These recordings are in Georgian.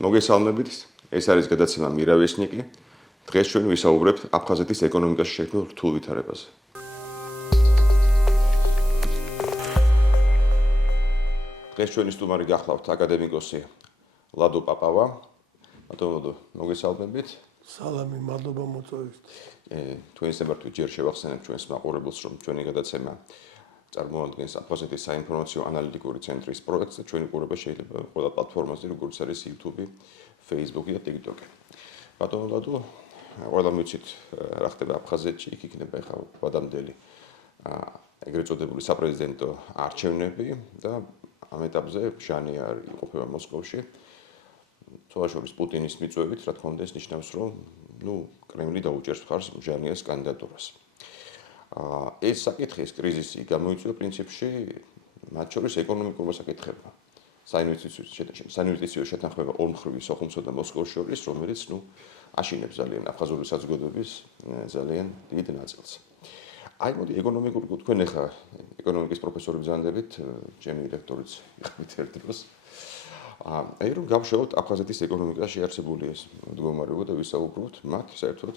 მოგესალმებით, ეს არის გადაცემა მირავესნიკი. დღეს ჩვენ ვისაუბრებთ აფხაზეთის ეკონომიკაში შექმნილ რთულ ვითარებაზე. დღეს ჩვენი სტუმარი გახლავთ აკადემიკოსი ლადო პაპავა. ბატონო, მოგესალმებით. სალამი, მადლობა მოწვევით. თქვენი სემართვით ჯერ შევახსენებ ჩვენს მაყურებელს, რომ ჩვენი გადაცემა წარმოადგენს აფხაზეთის საინფორმაციო ანალიტიკური ცენტრის პროექტს და ჩვენი ყურება შეიძლება ყველა პლატფორმაზე, როგორც არის YouTube, Facebook და TikTok. ბატონო ლადო, ყველა მიცით რა ხდება აფხაზეთში, იქ იქნება ახლა ვადამდელი ეგრეთ წოდებული საპრეზიდენტო არჩევნები და ამ ეტაპზე ჟანია იყოფება მოსკოვში. თვალშორის პუტინის მიწვევით, რა თქმა უნდა, ეს ნიშნავს, რომ კრემლი დაუჭერს მხარს ჟანიას კანდიდატურას. ეს საკითხი, ეს კრიზისი გამოიწვია პრინციპში მათ შორის ეკონომიკურმა საკითხებმა. საინვესტიციო შეთანხმება ორმხრივი სოხუმსა და მოსკოვის შორის, რომელიც აშინებს ძალიან აფხაზური საზოგადოების ძალიან დიდ ნაწილს. აი მოდი ეკონომიკური თქვენ ახლა ეკონომიკის პროფესორი ბრძანდებით, ჩემი რექტორიც იყავით ერთ დროს. აი რომ გავშევოთ აფხაზეთის ეკონომიკაში არსებული ეს მდგომარეობა და ვისაუბროთ მათ საერთოდ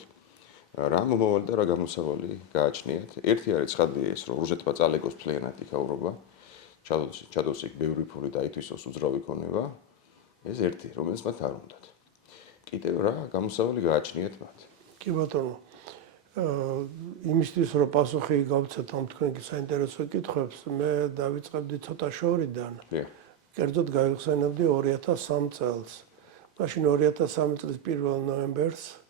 რა მომავალი და რა გამოსავალი გააჩნიათ. ერთი არის ცხადია ეს, რომ რუსეთმა წალეკოს ფლიანად იქაურობა, ჩადოს იქ ბევრი ფული და ითვისოს უძრავი ქონება. ეს ერთი, რომელიც მათ არ უნდათ. კიდევ რა გამოსავალი გააჩნიათ მათ? კი ბატონო, იმისთვის რომ პასუხი გავცეთ ამ თქვენი საინტერესო კითხვებს, მე დავიწყებდი ცოტა შორიდან. კერძოდ გავიხსენებდი 2003 წელს. მაშინ 2003 წლის 1 ნოემბერს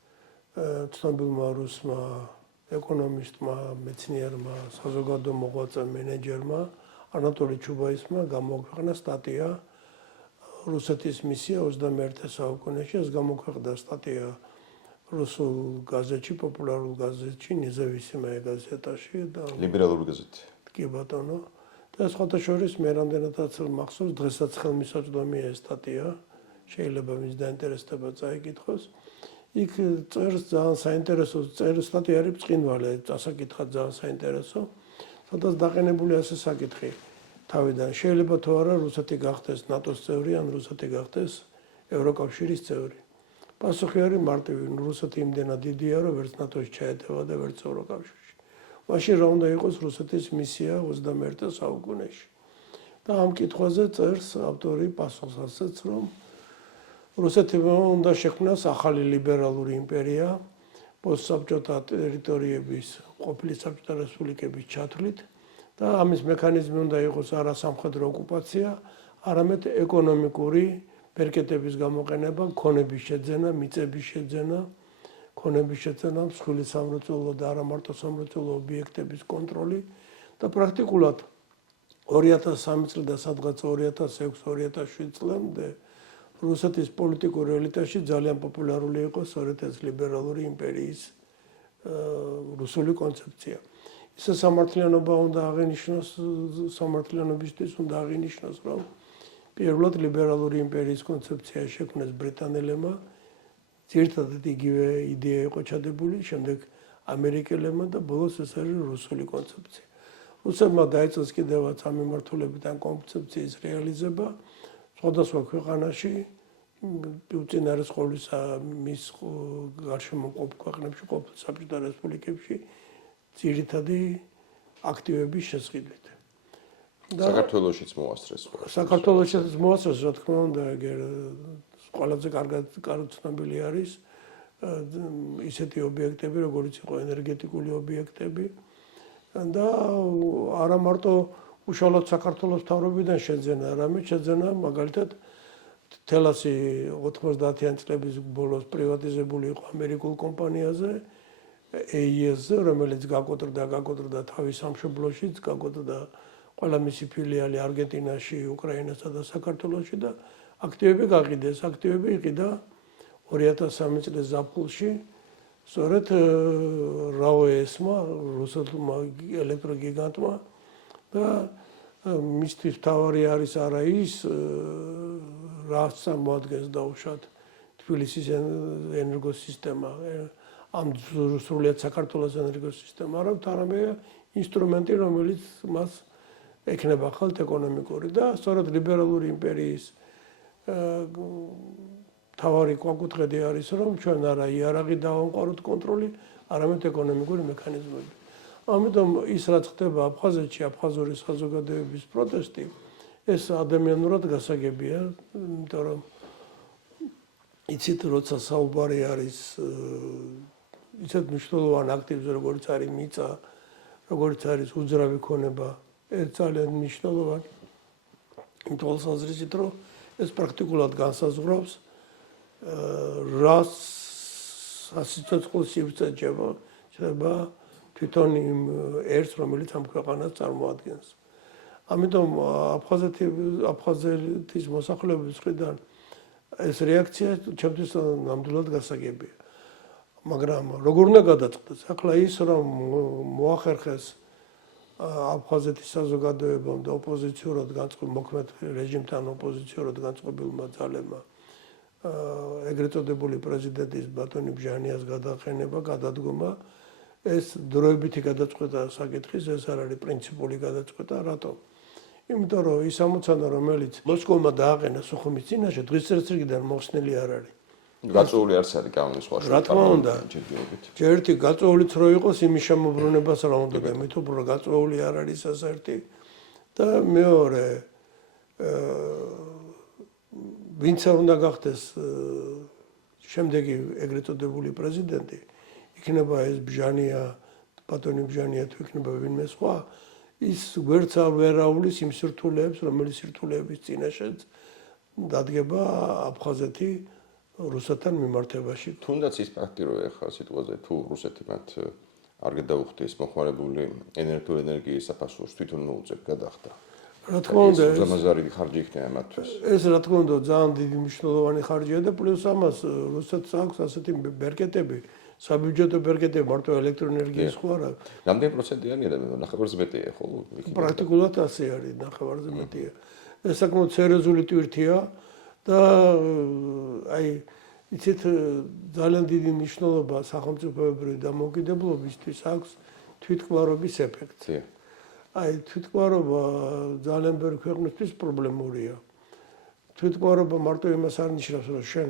ცნობილმა რუსმა ეკონომისტმა, მეცნიერმა, საზოგადო მოღვაწე მენეჯერმა ანატოლი ჩუბაისმა გამოაქვეყნა სტატია რუსეთის მისია 21 საუკუნეში. ეს გამოქვეყნდა სტატია რუსულ გაზეთში, პოპულარულ გაზეთში, ნეზავისიმაია გაზეტაში და ლიბერალური გაზეთი. კი ბატონო. და სხვათა შორის მე რამდენადაც მახსოვს, დღესაც ხელმისაწვდომია ეს სტატია, შეიძლება ვინც დაინტერესდება წაიკითხოს. იქ წერს ძალიან საინტერესო სტატია არის ბრწყინვალე, წასაკითხად ძალიან საინტერესო. სადაც დაყენებული ასე საკითხი თავიდან შეიძლება თუ არა რუსეთი გახდეს ნატოს წევრი ან რუსეთი გახდეს ევროკავშირის წევრი. პასუხი არის მარტივი, რუსეთი იმდენად დიდია, რომ ვერც ნატოში ჩაეტევა და ვერც ევროკავშირში. მაშინ რა უნდა იყოს რუსეთის მისია 21 საუკუნეში. და ამ კითხვაზე წერს ავტორი პასუხს ასეც, რომ რუსეთმა უნდა შექმნას ახალი ლიბერალური იმპერია პოსტსაბჭოთა ტერიტორიების ყოფილი საბჭოთა რესპუბლიკების ჩათვლით და ამის მექანიზმი უნდა იყოს არა სამხედრო ოკუპაცია, არამედ ეკონომიკური ბერკეტების გამოყენება, ქონების შეძენა, მიწების შეძენა, ქონების შეძენა, მსხვილი სამრეწველო და არა მარტო სამრეწველო ობიექტების კონტროლი და პრაქტიკულად 2003 წლიდან და სადღაც 2006-2007 წლამდე რუსეთის პოლიტიკურ ელიტაში ძალიან პოპულარული იყო სწორედ ეს ლიბერალური იმპერიის რუსული კონცეფცია. ისე სამართლიანობა უნდა აღინიშნოს, სამართლიანობისთვის უნდა აღინიშნოს, რომ პირველად ლიბერალური იმპერიის კონცეფცია შექმნეს ბრიტანელებმა, ძირითადად იგივე იდეა იყო ჩადებული, შემდეგ ამერიკელებმა და ბოლოს ეს არის რუსული კონცეფცია. რუსებმა დაიწყეს კიდევაც ამ მიმართულებით ამ კონცეფციის რეალიზება. სხვადასხვა ქვეყანაში უწინარესყოლისა მის გარშემო მყოფ ქვეყნებში, ყოფილ საბჭოთა რესპუბლიკებში ძირითადი აქტივების შესყიდვით. საქართველოშიც მოასწრეს. საქართველოშიც მოასწრეს, რა თქმა უნდა, ყველაზე კარგად ცნობილი არის ისეთი ობიექტები, როგორც იყო ენერგეტიკული ობიექტები და არა მარტო უშუალოდ საქართველოს მთავრობიდან შეძენა, არამედ შეძენა მაგალითად თელასი 90-იან წლების ბოლოს პრივატიზებული იყო ამერიკულ კომპანიაზე, AES-ზე, რომელიც გაკოტრდა თავის სამშობლოშიც, გაკოტრდა ყველა მისი ფილიალი არგენტინაში, უკრაინასა და საქართველოში და აქტივები გაყიდეს. აქტივები იყიდა 2003 წლის ზაფხულში, სწორედ RAO-მა, რუსულმა ელექტროგიგანტმა და მისთვის თავარი არის არა ის, რაც წარმოადგენს დაუშვათ თბილისის ენერგოსისტემა, ამ სრულიად საქართველოს ენერგოსისტემა, არამედ ინსტრუმენტი, რომელიც მას ექნება ხალხ ეკონომიკური და სწორედ ლიბერალური იმპერიის თავარი კვაკუთხედი არის, რომ ჩვენ არა იარაღი დავამყაროთ კონტროლი, არამედ ეკონომიკური მექანიზმები. ამიტომ ის რაც ხდება აფხაზეთში, აფხაზური საზოგადოების პროტესტი, ეს ადამიანურად გასაგებია, იმიტომ რომ იცით, როცა საუბარი არის ისეთ მნიშვნელოვან აქტივზე, როგორც არის მიწა, როგორც არის უძრავი ქონება, ეს ძალიან მნიშვნელოვანი. იმ თვალსაზრისით, რომ ეს პრაქტიკულად განსაზღვრავს რას სასიცოცხლო სივრცე შეიძლება თვითონ იმ ერთს, რომელიც ამ ქვეყანას წარმოადგენს. ამიტომ აფხაზეთის მოსახლეობის მხრიდან ეს რეაქცია ჩემთვის ნამდვილად გასაგებია. მაგრამ როგორ უნდა გადაწყდეს? ახლა ის რომ მოახერხეს აფხაზეთის საზოგადოებამ და ოპოზიციურად მოქმედ რეჟიმთან ოპოზიციურად განწყობილმა ძალებმა ეგრეთ წოდებული პრეზიდენტის ბატონი ბჟანიას გადაყენება, გადადგომა, ეს დროებითი გადაწყვეტა საკითხის, ეს არ არის პრინციპული გადაწყვეტა, რატომ? იმიტომ რომ ის ამოცანა, რომელიც მოსკოვმა დააყენა სუხუმის წინაშე, დღის წესრიგიდან მოხსნილი არ არის. გაწეული არც არის კანონის სხვა რა თქმა უნდა, ჯერ ერთი გაწეულიც რო იყოს იმის შემოbrunებას რა უნდა და მით უფრო გაწეული არ არის ასერთი და მეორე ვინც არ უნდა გახდეს შემდეგი ეგრეთ წოდებული პრეზიდენტი, იქნება ეს ბჟანია, ბატონი ბჟანია თუ იქნება ვინმე სხვა, ის ვერც ვერ აულის იმ სირთულეებს, რომელიც სირთულეების წინაშეც დადგება აფხაზეთი რუსეთთან მიმართებაში. თუნდაც ის ფაქტი, რომ ახლა სიტყვაზე თუ რუსეთი მათ არ გადაუხდეს მოხმარებული ენერგიის საფასურს თვითონ მოუწევ გადახდა. რა თქმა უნდა, უზარმაზარი ხარჯი იქნება მათთვის. ეს რა თქმა უნდა ძალიან დიდი მნიშვნელოვანი ხარჯია და პლუს ამას რუსეთს აქვს ასეთი ბერკეტები, საბიუჯეტო ბერკეტები მარტო ელექტროენერგიის ხო არა. რამდენი პროცენტიანია და ნახევარზე მეტია ხო? პრაქტიკულად ასე არის, ნახევარზე მეტია. ეს საკმაოდ სერიოზული ტვირთია და აი იცით ძალიან დიდი მნიშვნელობა სახელმწიფოებრივი დამოუკიდებლობისთვის აქვს თვითმკვლელობის ეფექტი. აი თვითმკვლელობა ძალიან ბევრი ქვეყნისთვის პრობლემურია. თვითმკვლელობა მარტო იმას არ ნიშნავს, რომ შენ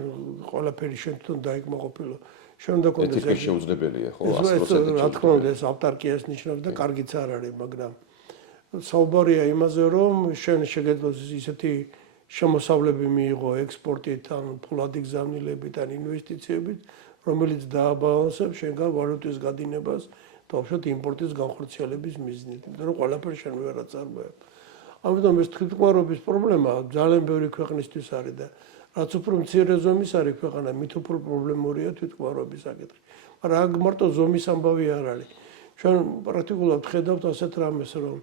ყველაფერი შენ თვითონ დაიკმაყოფილო. შენ უნდა კონდეს ეს შეუძლებელია ხო? 100%. რა თქმა უნდა, ეს ავტარკიას ნიშნავს და კარგიც არ არის, მაგრამ საუბარია იმაზე, რომ შენ შეგეძლოს ისეთი შემოსავლები მიიღო ექსპორტით, ან ფულადი გზავნილებით, ან ინვესტიციებით, რომელიც დააბალანსებს შენგან ვალუტის გადინებას და უშუალოდ იმპორტის განხორციელების მიზნით, იმიტომ რომ ყველაფერი შენ ვერ აწარმოებ. ამიტომ ეს თვითმკვლელობის პრობლემა ძალიან ბევრი ქვეყნისთვის არის და რაც უფრო მცირე ზომის არის ქვეყანა, მით უფრო პრობლემურია თვითმკვლელობის საკითხი. მაგრამ აქ მარტო ზომის ამბავი არ არის. ჩვენ პრაქტიკულად ხედავთ ასეთ რამეს, რომ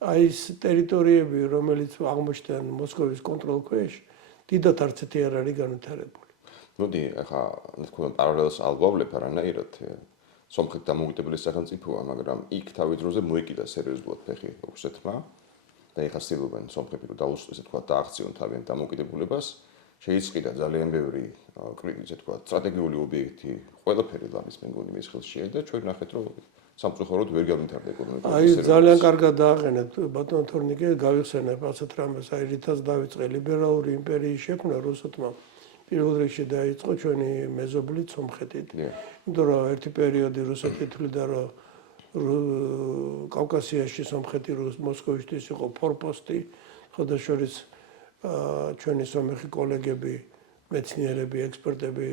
აი ეს ტერიტორიები, რომელიც აღმოჩნდნენ მოსკოვის კონტროლის ქვეშ, დიდად არც ერთი არ არის განვითარებული. მოდი, ახლა თქო პარალელს ალბავლებ არანაირად. სომხეთ დამოუკიდებელი სახელმწიფოა, მაგრამ იქ თავის დროზე მოიკიდა სერიოზულად ფეხი რუსეთმა და ეხლა ცდილობენ სომხები რომ ესე თქვა დააღწიონ თავიანთ დამოუკიდებლობას. შეიწყიდა ძალიან ბევრი ესე თქვა სტრატეგიული ობიექტი, ყველაფერი ლამის მე მგონი მის ხელშია და ჩვენ ნახეთ რომ სამწუხაროდ ვერ გავინტერდა ეკონომიკურად. აი ძალიან კარგად დააყენეთ ბატონ თორნიკე, გავიხსენებ ასეთ რამეს, აი რითაც დაიწყე ლიბერალური იმპერიის შექმნა რუსეთმა. პირველ რიგში დაიწყო ჩვენი მეზობლით სომხეთით. იმიტომ რომ ერთი პერიოდი რუსეთი თვლიდა რომ კავკასიაში სომხეთი მოსკოვისთვის იყო ფორპოსტი, ხოდაშორის ჩვენი სომეხი კოლეგები, მეცნიერები, ექსპერტები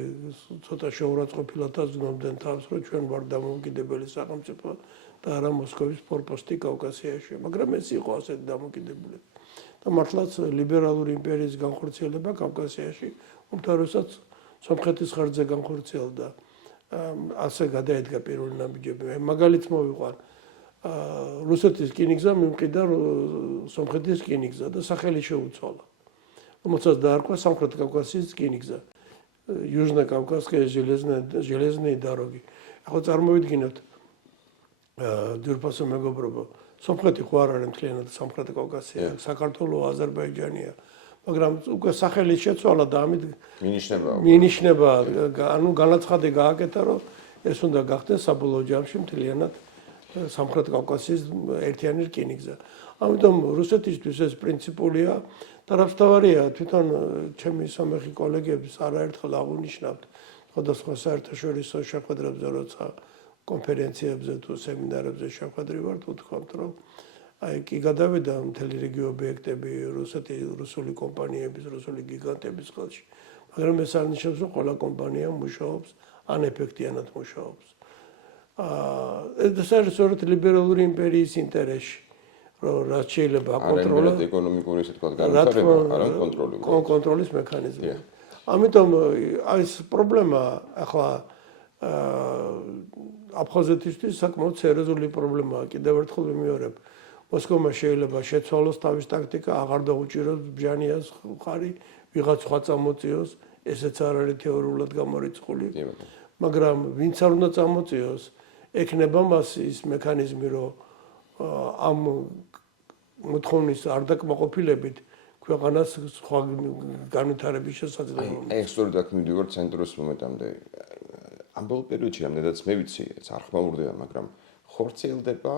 ცოტა შეურაცხყოფილად აზრობდნენ თავს, რომ ჩვენ ვარ დამოუკიდებელი სახელმწიფო და არა მოსკოვის ფორპოსტი კავკასიაში. მაგრამ ეს იყო ასეთი დამოუკიდებლობა. და მართლაც ლიბერალური იმპერიის განხორციელება კავკასიაში უმთავრესად სომხეთის ხარჯზე განხორციელდა. ასე გადაედგა პირველი ნაბიჯები. მაგალითს მოვიყვან. რუსეთის რკინიგზა მიმყიდა სომხეთის რკინიგზა და სახელი შეუცვალა. რომელსაც დაარქვა სამხრეთ კავკასიის რკინიგზა. Южно-Кавказская железная дороги. ახლა წარმოვიდგინოთ ძვირფასო მეგობრებო, სომხეთი ხო არ არის მთლიანად სამხრეთ კავკასია, საქართველო, აზერბაიჯანია, მაგრამ უკვე სახელი შეცვალა და ამით მინიშნება, ანუ განაცხადი გააკეთა, რომ ეს უნდა გახდეს საბოლოო ჯამში მთლიანად სამხრეთ კავკასიის ერთიანი რკინიგზა. ამიტომ რუსეთისთვის ეს პრინციპულია და რაც თავარია, თვითონ ჩემი სამეხი კოლეგების არაერთხელ აღუნიშნავთ სხვადასხვა საერთაშორისო შეხვედრებზე, როცა კონფერენციებზე თუ სემინარებზე შეხვედრი ვართ, ვთქვამთ, რომ აი კი გადავიდა მთელი რიგი ობიექტები რუსული კომპანიების, რუსული გიგანტების ხელში, მაგრამ ეს არ ნიშნავს, რომ ყველა კომპანია მუშაობს ან ეფექტიანად მუშაობს. ეს არის სწორედ ლიბერალური იმპერიის ინტერესში, რომ რაც შეიძლება აკონტროლოს ეკონომიკური ისე თქვა განვითარება, არა კონტროლის მექანიზმი. ამიტომ აი ეს პრობლემა ახლა აფხაზეთისთვის საკმაოდ სერიოზული პრობლემაა. კიდევ ერთხელ ვიმეორებ, მოსკოვმა შეიძლება შეცვალოს თავის ტაქტიკა, აღარ დაუჭიროს ბჟანიას ხარი, ვიღაც სხვა წამოწიოს, ესეც არ არის თეორიულად გამორიცხული. მაგრამ ვინც არ უნდა წამოწიოს, ექნება მას ის მექანიზმი, რომ ამ მოთხოვნის არ დაკმაყოფილებით ქვეყანას სხვა განვითარების შესაძლებლობა. აი, სწორედ აქ მივიდივარ ცენტრის მომენტამდე. ამ ბოლო პერიოდში ამდენადაც მე ვიცი, ეს არ ხმაურდება, მაგრამ ხორციელდება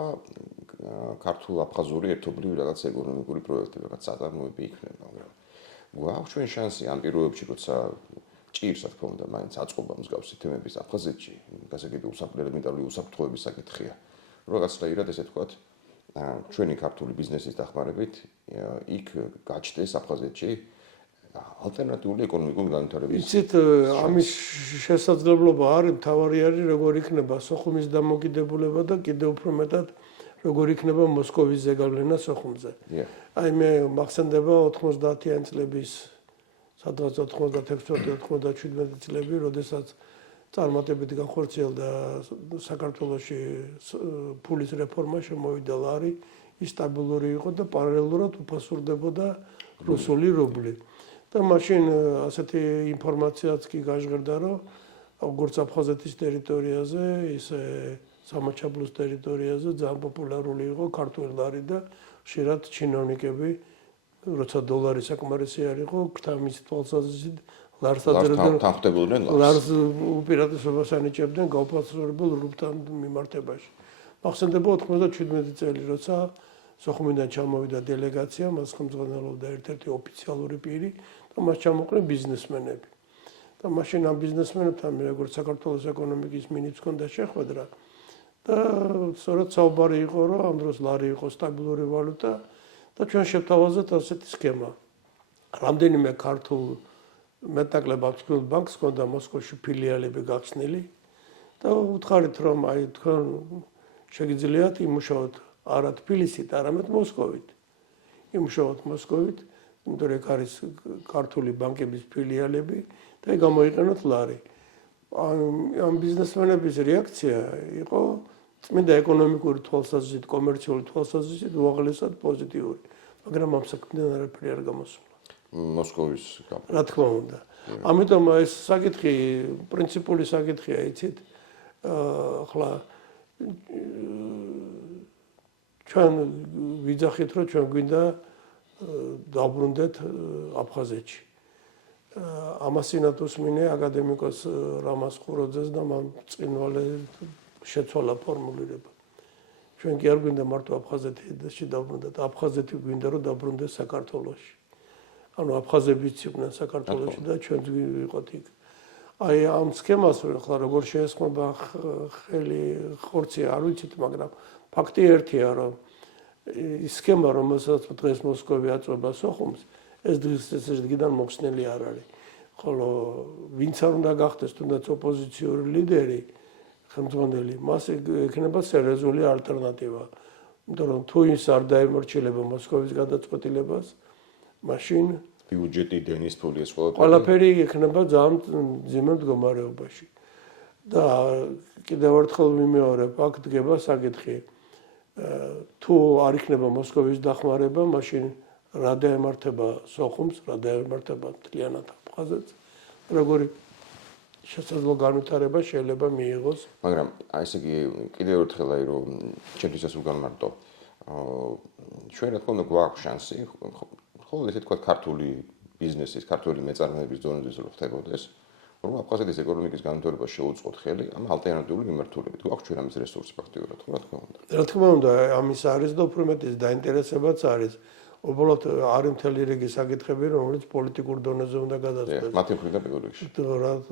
ქართულ-აფხაზური ერთობლივი რაღაც ეკონომიკური პროექტები, რაღაც საწარმოები იქნება, მაგრამ გვაქვს ჩვენ შანსი ამ პირობებში, როცა ჭირს, რა თქმა უნდა, მაინც აწყობა მსგავსი თემების აფხაზეთში, გასაგები ელემენტარული უსაფრთხოების საკითხია. რაღაცნაირად ესე ვთქვათ, ჩვენი ქართული ბიზნესის დახმარებით იქ გაჩნდეს აფხაზეთში ალტერნატიული ეკონომიკური განვითარების. იცით, ამის შესაძლებლობა არის, თავარი არის, როგორ იქნება სოხუმის დამოკიდებულება და კიდევ უფრო მეტად როგორ იქნება მოსკოვის ზეგავლენა სოხუმზე. აი მე მახსენდება 90-იანი წლების სადღაც 96-97 წლები, როდესაც წარმატებით განხორციელდა საქართველოში ფულის რეფორმა, შემოვიდა ლარი, ის სტაბილური იყო და პარალელურად უფასურდებოდა რუსული რუბლი. და მაშინ ასეთი ინფორმაციაც კი გაჟღერდა, რომ როგორც აფხაზეთის ტერიტორიაზე, ისე სამაჩაბლოს ტერიტორიაზე ძალიან პოპულარული იყო ქართული ლარი და ხშირად ჩინოვნიკები, როცა დოლარი საკმარისი არ იყო, ქთამის თვალსაზრისით ლარს აძლევდნენ, ლარს უპირატესობას ანიჭებდნენ გაუფასურებელ რუბლთან მიმართებაში. მახსენდება 97 წელი, როცა სოხუმიდან ჩამოვიდა დელეგაცია, მას ხელმძღვანელობდა ერთ-ერთი ოფიციალური პირი და მას ჩამოყრნენ ბიზნესმენები. და მაშინ ამ ბიზნესმენებთან მე როგორც საქართველოს ეკონომიკის მინისტრს ჰქონდა შეხვედრა და სწორედ საუბარი იყო, რომ ამ დროს ლარი იყო სტაბილური ვალუტა და ჩვენ შევთავაზეთ ასეთი სქემა. რამდენიმე ქართულ მეტნაკლებ აფხაზურ ბანკს ჰქონდა მოსკოვში ფილიალები გახსნილი და უთხარით, რომ აი თქვენ შეგიძლიათ იმუშაოთ არა თბილისით, არამედ მოსკოვით. იმუშაოთ მოსკოვით, იმიტომ რომ არის ქართული ბანკების ფილიალები და გამოიყენოთ ლარი. ამ ბიზნესმენების რეაქცია იყო წმინდა ეკონომიკური თვალსაზრისით, კომერციული თვალსაზრისით უაღრესად პოზიტიური, მაგრამ ამ საქმიდან არაფერი არ გამოსულა. მოსკოვის რა თქმა უნდა. ამიტომ ეს საკითხი, პრინციპული საკითხია, იცით, ახლა ჩვენ ვიძახით, რომ ჩვენ გვინდა დავბრუნდეთ აფხაზეთში. ამასინათ უსმინე აკადემიკოს რამაზ ხუროძეს და მან წინვალე შეცვალა ფორმულირება. ჩვენ კი არ გვინდა მარტო აფხაზეთში დავბრუნდეთ, აფხაზეთი გვინდა რომ დავბრუნდეს საქართველოში. ანუ აფხაზებიც იყვნენ საქართველოში და ჩვენც ვიყოთ იქ. აი ამ სქემას ახლა როგორ შეესხმება ხელი ხორცი არ ვიცით, მაგრამ ფაქტი ერთია, რომ ის სქემა, რომელსაც დღეს მოსკოვი აწვება სოხუმს, ეს დღიდან მოხსნელი არ არის. ხოლო ვინც არ უნდა გახდეს თუნდაც ოპოზიციური ლიდერი, ხელმძღვანელი, მას ექნება სერიოზული ალტერნატივა. იმიტომ რომ თუ ის არ დაემორჩილება მოსკოვის გადაწყვეტილებას, მაშინ ბიუჯეტი დენის ფული ეს ყველაფერი ექნება ძალიან მძიმე მდგომარეობაში. და კიდევ ერთხელ ვიმეორებ, აქ დგება საკითხი. თუ არ იქნება მოსკოვის დახმარება, მაშინ რა დაემართება სოხუმს, რა დაემართება მთლიანად აფხაზეთს, როგორი შესაძლო განვითარება შეიძლება მიიღოს. მაგრამ აი ესე იგი კიდევ ერთხელ აი რომ ჩემთვისაც უგანმარტო. ჩვენ რა თქმა უნდა გვაქვს შანსი, ხოლმე ესე თქვა ქართული ბიზნესის, ქართული მეწარმეების დონეზე რო ხდებოდეს, რომ აფხაზეთის ეკონომიკის განვითარება შეუწყოთ ხელი ამ ალტერნატიული მიმართულებით. გვაქვს ჩვენ ამის რესურსი ფაქტიურად, რა თქმა უნდა. რა თქმა უნდა, ამის არის და უფრო მეტის დაინტერესებაც არის. უბრალოდ არის მთელი რიგი საკითხები, რომელიც პოლიტიკურ დონეზე უნდა გადაწყვეტოს. მათი მხრიდან პირველ რიგში.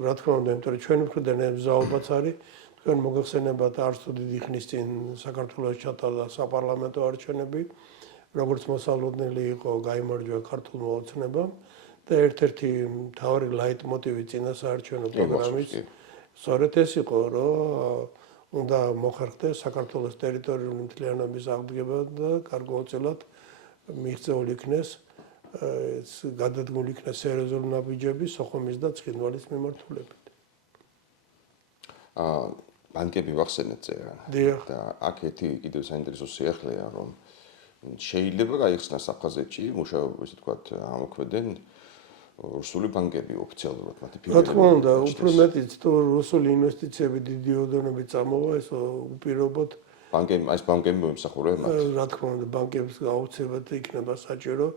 რა თქმა უნდა, იმიტომ რომ ჩვენი მხრიდან ემზაობაც არის, თქვენ მოგეხსენებათ არც თუ დიდი ხნის წინ საქართველოს ჩატარდა საპარლამენტო არჩევნები, როგორც მოსალოდნელი იყო გაიმარჯვა ქართულმა ოცნებამ და ერთ-ერთი მთავარი ლაიტმოტივი წინასაარჩევნო პროგრამის სწორედ ეს იყო, რომ უნდა მოხერხდეს საქართველოს ტერიტორიული მთლიანობის აღდგება და გარკვეულწილად მიღწეული იქნეს გადადგმული იქნეს სერიოზული ნაბიჯები სოხუმის და ცხინვალის მიმართულებით. ბანკები ვახსენეთ წერან. და აქ ერთი კიდევ საინტერესო სიახლეა, რომ შეიძლება გაიხსნას აფხაზეთში მუშაობა, ესე ვთქვათ, ამოქმედენ რუსული ბანკები ოფიციალურად მათი რა თქმა უნდა, უფრო მეტიც თუ რუსული ინვესტიციები დიდი ოდენობით წამოვა, ეს უპირობოდ ეს ბანკები მოიმსახურებენ მათ. რა თქმა უნდა, ბანკებს აუცილებლად იქნება საჭირო,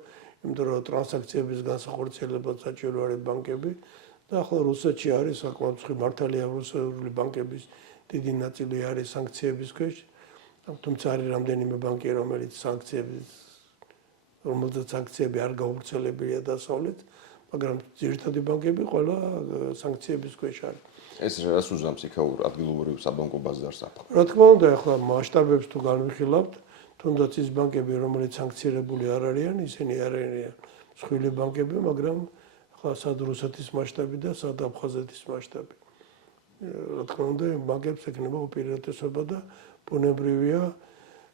იმიტომ რომ ტრანზაქციების განსახორციელებად საჭირო არის ბანკები და ახლა რუსეთში არის საკმაოდ მართალია რუსული ბანკების დიდი ნაწილი არის სანქციების ქვეშ. თუმცა არის რამდენიმე ბანკი, რომელსაც სანქციები არ გავრცელებია დასავლეთ, მაგრამ ძირითადი ბანკები ყველა სანქციების ქვეშ არის. ეს რას უზამს იქაურ ადგილობრივ საბანკო ბაზარს ახლა? რა თქმა უნდა, ახლა მასშტაბებს თუ განვიხილავთ, თუნდაც ის ბანკები, რომელიც სანქცირებული არ არიან, ისინი არიან მსხვილი ბანკები, მაგრამ ახლა სად რუსეთის მასშტაბი და სად აფხაზეთის მასშტაბი. რა თქმა უნდა, ბანკებს ექნება უპირატესობა და ბუნებრივია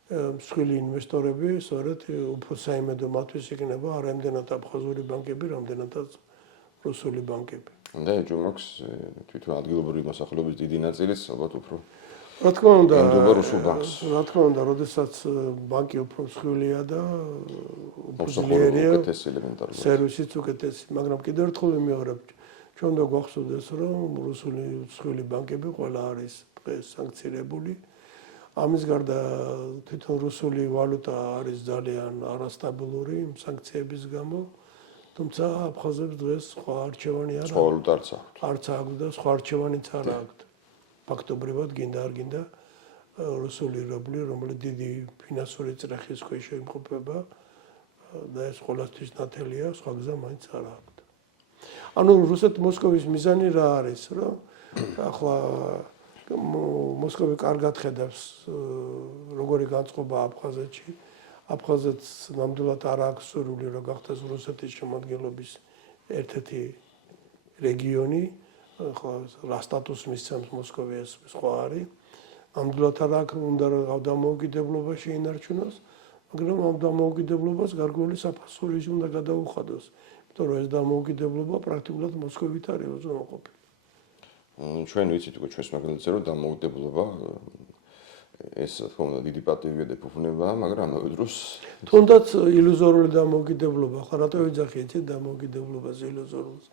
მსხვილი ინვესტორები, სწორედ უფრო საიმედო მათთვის იქნება არამედ აფხაზური ბანკები, რამდენადაც რუსული ბანკები. და ეჭვმაქვს თვითონ ადგილობრივი მოსახლეობის დიდი ნაწილიც ალბათ უფრო რა თქმა უნდა, რუსულ ბანკს. რა თქმა უნდა, როდესაც ბანკი უფრო მსხვილია და უფრო ძლიერია, სერვისიც უკეთესი, მაგრამ კიდევ ერთხელ ვიმეორებ, ჩვენ უნდა გვახსოვდეს, რომ რუსული მსხვილი ბანკები ყველა არის დღეს სანქცირებული. ამის გარდა თვითონ რუსული ვალუტა არის ძალიან არასტაბილური სანქციების გამო. თუმცა აფხაზებს დღეს სხვა არჩევანი არ აქვს. სხვა ვალუტა არც აქვს და სხვა არჩევანიც არ აქვს. ფაქტობრივად გინდა არ გინდა რუსული რუბლი, რომელიც დიდი ფინანსური წრეხის ქვეშ იმყოფება და ეს ყველასთვის ნათელია, სხვა გზა მაინც არ აქვს. ანუ რუსეთ-მოსკოვის მიზანი რა არის, რომ ახლა მოსკოვი კარგად ხედავს როგორი განწყობა აფხაზეთში. აფხაზეთს ნამდვილად არ აქვს სურვილი, რომ გახდეს რუსეთის შემადგენლობის ერთ-ერთი რეგიონი. ახლა რა სტატუსს მისცემს მოსკოვი ეს სხვა არის. ნამდვილად არ აქვს უნდა რომ დამოუკიდებლობა შეინარჩუნოს, მაგრამ ამ დამოუკიდებლობას გარკვეული საფასურის უნდა გადაუხადოს. იმიტომ რომ ეს დამოუკიდებლობა პრაქტიკულად მოსკოვით არის უზრუნველყოფილი. ჩვენ ვიცით უკვე ჩვენს მაგალითზე რომ დამოუკიდებლობა ეს რა თქმა უნდა დიდი პატივია და ფუფუნებაა, მაგრამ ამავე დროს თუნდაც ილუზორული დამოუკიდებლობა, ხა რატო ვიძახი იცით დამოუკიდებლობას ილუზორულს?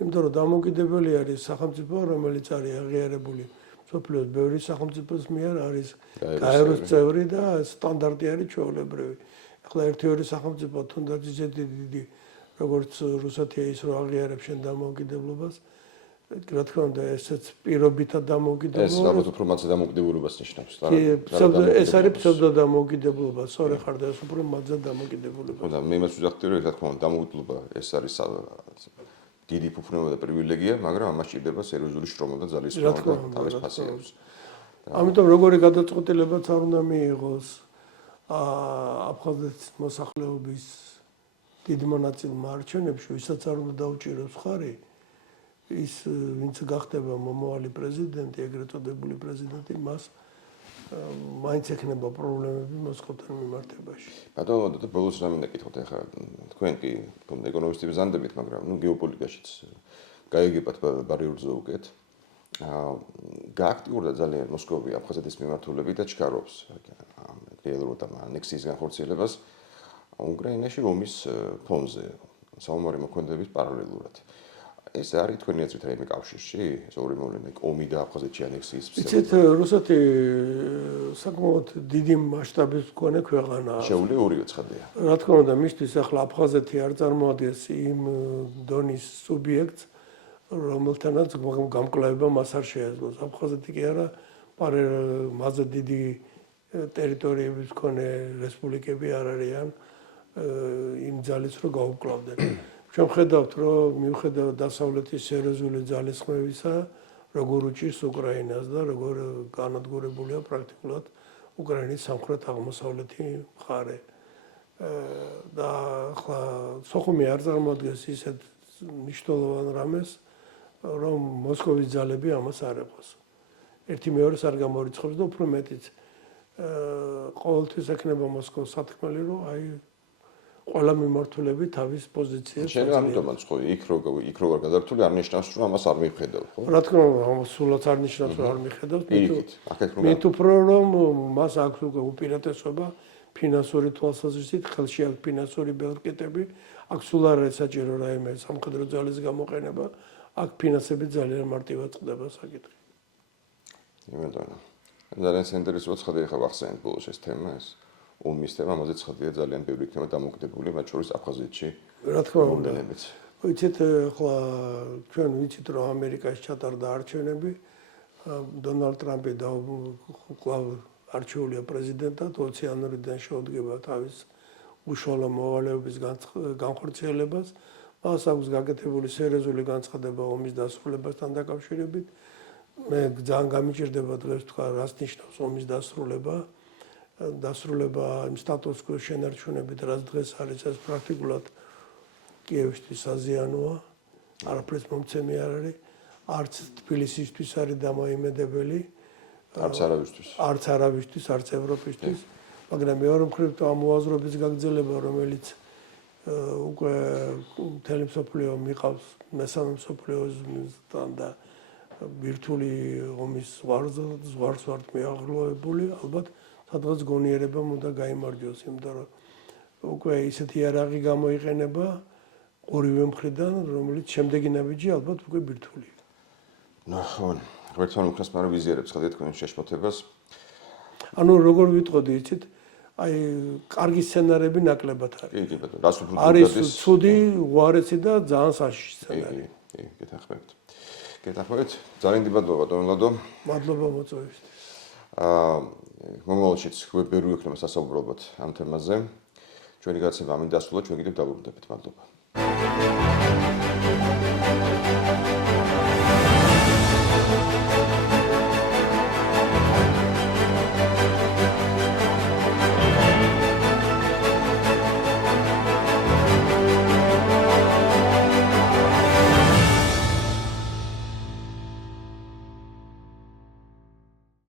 იმიტომ რომ დამოუკიდებელი არის სახელმწიფო, რომელიც არის აღიარებული მსოფლიოს ბევრი სახელმწიფოს მიერ არის გაეროს წევრი და სტანდარტი არის ჩვეულებრივი. ახლა ერთი-ორი სახელმწიფო თუნდაც ისეთი დიდი როგორც რუსეთია ის რომ აღიარებს შენ დამოუკიდებლობას, რა თქმა უნდა ესეც პირობითად დამოუკიდებლობა. ეს ალბათ უფრო მათზე დამოუკიდებლობას ნიშნავს. ეს არის ფსევდო დამოუკიდებლობა, სწორედ ხარ და ეს უფრო მათზე დამოუკიდებლობა. და მე იმას ვიზახდი რომ რა თქმა უნდა დამოუკიდებლობა ეს არის დიდი ფუფუნება და პრივილეგია, მაგრამ ამას სჭირდება სერიოზული შრომა და ძალის შრომა და თავის ფასი აქვს. ამიტომ როგორი გადაწყვეტილებაც არ უნდა მიიღოს აფხაზეთის მოსახლეობის დიდი მონაწილეობა არჩევნებში, ვისაც არ უნდა დაუჭიროს ხარი, ის ვინც გახდება მომავალი პრეზიდენტი, ეგრეთ წოდებული პრეზიდენტი, მას მაინც ექნება პრობლემები მოსკოვთან მიმართებაში. ბატონო, და ბოლოს რა მინდა კითხოთ ახლა თქვენ კი ეკონომისტები ზანდებით, მაგრამ გეოპოლიტიკაშიც გაიგებათ ბარიერზე უკეთ. გააქტიურდა ძალიან მოსკოვი აფხაზეთის მიმართულებით და ჩქარობს რეალურად ამ ანექსიის განხორციელებას უკრაინაში ომის ფონზე, საომარი მოქმედების პარალელურად. ეს არის თქვენი აზრით რაიმე კავშირში, ეს ორი მოვლენა, ომი და აფხაზეთში ანექსიის იცით, რუსეთი საკმაოდ დიდი მასშტაბის მქონე ქვეყანაა. შეუძლია ორივე ცხადია. რა თქმა უნდა, მისთვის ახლა აფხაზეთი არ წარმოადგენს იმ დონის სუბიექტს, რომელთანაც გამკლავება მას არ შეეძლოს. აფხაზეთი კი არა, მასზე დიდი ტერიტორიების მქონე რესპუბლიკები არ არიან იმ ძალის რო გაუკლავდნენ. ჩვენ ხედავთ, რომ მიუხედავად დასავლეთის სერიოზული ძალისხმევისა, როგორ უჭირს უკრაინას და როგორ განადგურებულია პრაქტიკულად უკრაინის სამხრეთ-აღმოსავლეთი მხარე. და ახლა სოხუმი არ წარმოადგენს ისეთ მნიშვნელოვან რამეს, რომ მოსკოვის ძალები ამას არ ეყოს. ერთი მეორეს არ გამორიცხებს და უფრო მეტიც ყოველთვის ექნება მოსკოვის სათქმელი, რომ აი ყველა მიმართულებით თავის პოზიციებს შენ ამიტომაც ხო იქ როგორ გადართული არ ნიშნავს რომ ამას არ მიხედავ ხო? რა თქმა უნდა, ამას სულაც არ ნიშნავს რომ არ მიხედავთ, მით უფრო რომ მას აქვს უკვე უპირატესობა ფინანსური თვალსაზრისით, ხელში აქვს ფინანსური ბელკეტები, აქ სულ არ არის საჭირო რაიმე სამხედრო ძალის გამოყენება, აქ ფინანსები ძალიან მარტივად წყდება საკითხი. იმედონა. ძალიან საინტერესოა ცხადია ხა ვახსენეთ ბოლოს ეს თემა ეს ომის თემა, ამაზე ცხადია ძალიან ბევრი იქნება დამოკიდებული, მათ შორის აფხაზეთში. რა თქმა უნდა. ვიცით, ახლა ჩვენ ვიცით რომ ამერიკაში ჩატარდა არჩევნები, დონალდ ტრამპი კვლავ არჩეულია პრეზიდენტად, 20 იანვრიდან შეუდგება თავის უშუალო მოვალეობის განხორციელებას. მას აქვს გაკეთებული სერიოზული განცხადება ომის დასრულებასთან დაკავშირებით. მე ძალიან გამიჭირდება დღეს თქვა, რას ნიშნავს ომის დასრულება. დასრულება იმ სტატუს-კვოს შენარჩუნებით, რაც დღეს არის, ეს პრაქტიკულად კიევისთვის საზიანოა. არაფრის მომცემი არ არის. არც თბილისისთვის არის დამოიმედებელი. არც არავისთვის. არც არავისთვის, არც ევროპისთვის. მაგრამ მეორე მხრივ ამ მოაზრობის გაგრძელება, რომელიც უკვე მთელი მსოფლიო მიყავს მესამე მსოფლიო ომისთან და ბირთვული ომის ზღვარს ვართ მიაღრმავებული, ალბათ სადღაც გონიერებამ უნდა გაიმარჯვოს, იმიტომ რომ უკვე ისეთი იარაღი გამოიყენება ორივე მხრიდან, რომელიც შემდეგი ნაბიჯი ალბათ უკვე ბირთვულია. ნახონ, ერთმანეთს უკრას მაგრამ ვიზიარებს ხადია თქვენ შეშფოთებას. ანუ როგორ ვიტყოდი, იცით? აი, კარგი სცენარები ნაკლებად არის. კი, ბატონო, რას უფრო არის ცუდი, უარესი და ძალიან საშიში სცენარი. კი, გეთანხმებით. გეთანხმებით. ძალიან დიდ ბატონო ლადო. მადლობა მოწვევისთვის. მომავალშიც ბევრი იქნება სასაუბრო ალბათ ამ თემაზე. ჩვენი გაცემა ამით დასრულდა, ჩვენ კიდევ დავუბრუნდებით. მადლობა.